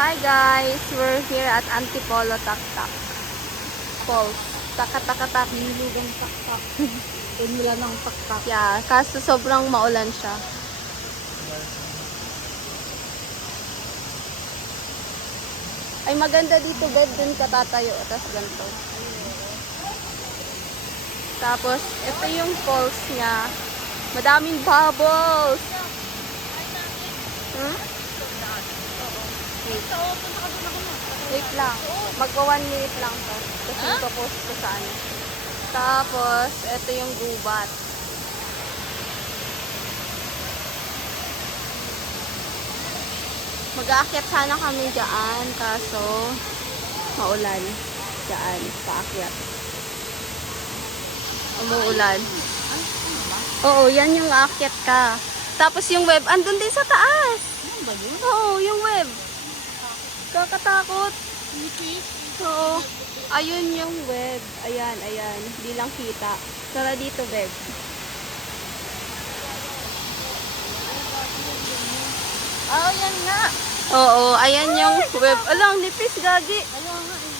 Hi guys, we're here at Antipolo Taktak Falls. Takatakatak. Nilugang taktak. Doon wala ng taktak. Yeah, kaso sobrang maulan siya. Ay maganda dito, bed, dun ka tatayo. Tapos ganito. Tapos, ito yung falls niya. Madaming bubbles. Hmm? Wait. Wait lang. Magpa 1 minute lang to. Kasi ipapost ko sa ano. Tapos, ito yung gubat. Mag-aakyat sana kami dyan. Kaso, maulan. Dyan, paakyat. Umuulan. Oo, yan yung aakyat ka. Tapos yung web, andun din sa taas. Ano ba yun? Oo, yung web. Kakatakot. Oo. Ayun yung web. Ayan, ayan. Hindi lang kita. Tara dito, web. Oh, yan nga. Oo, ayan yung web. Alang, nipis, gagi. Ayaw nga eh.